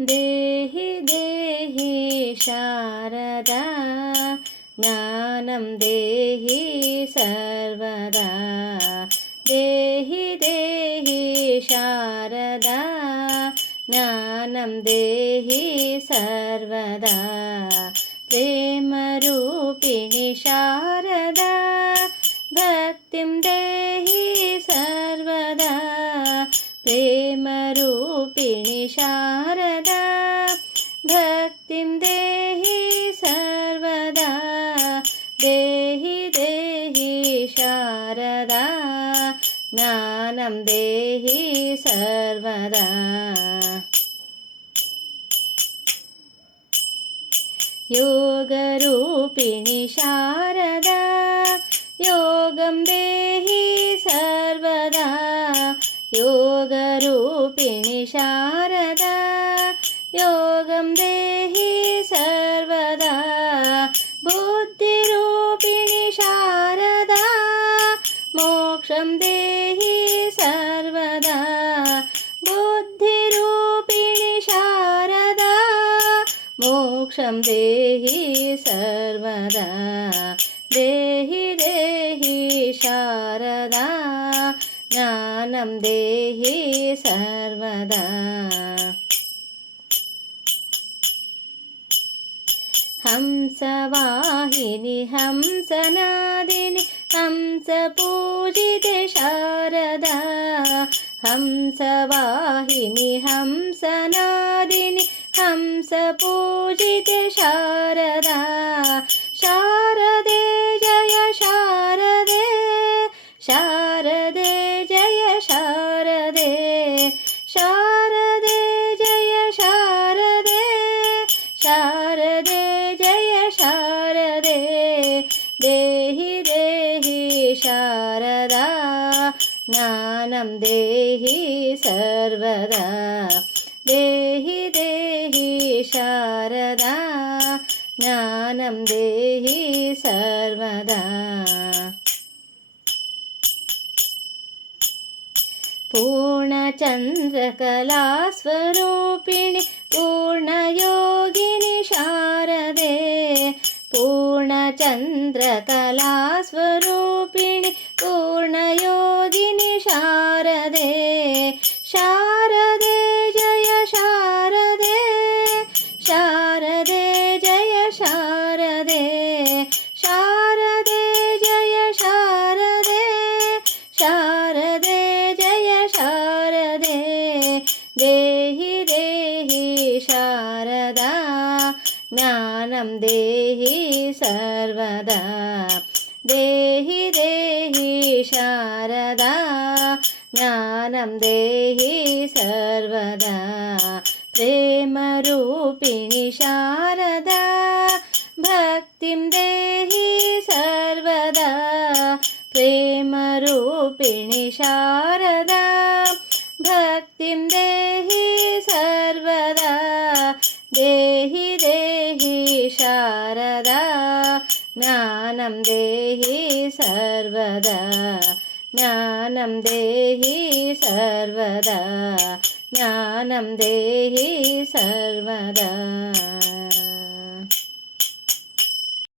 देहि देहि शारदा ज्ञानं देहि सर्वदा। देहि देहि शारदा ज्ञानं देहि सर्वदा। प्रेमरूपिणि शारदा भक्तिं देहि प्रेमरूपिणि शारदा भक्तिं देहि सर्वदा। देहि देहि शारदा ज्ञानं देहि सर्वदा। योगरूपिणि शारदा योगरूपिणि शारदा योगं देहि सर्वदा बुद्धिरूपिणि शारदा मोक्षं देहि सर्वदा बुद्धिरूपिणि शारदा मोक्षं देहि सर्वदा देहि देहि सर्वदा। हंसवाहिनि हंसनादिनि हंसपूजिते शारदा। हंसवाहिनि हंसनादिनि हंसपूजिते शारदा ज्ञानं देहि सर्वदा। देहि देहि शारदा। ज्ञानं देहि सर्वदा। पूर्णचन्द्रकलास्वरूपिणि पूर्णयोगिनि शारदे। पूर्णचन्द्रकलास्वरूपिणि शारदा, ज्ञानं देहि सर्वदा। देहि देहि शारदा, ज्ञानं देहि सर्वदा। प्रेमरूपिणि शारदा, भक्तिं देहि सर्वदा। प्रेमरूपिणि शारदा, भक्तिं देहि ज्ञानं देहि सर्वदा। ज्ञानं देहि सर्वदा। ज्ञानं देहि सर्वदा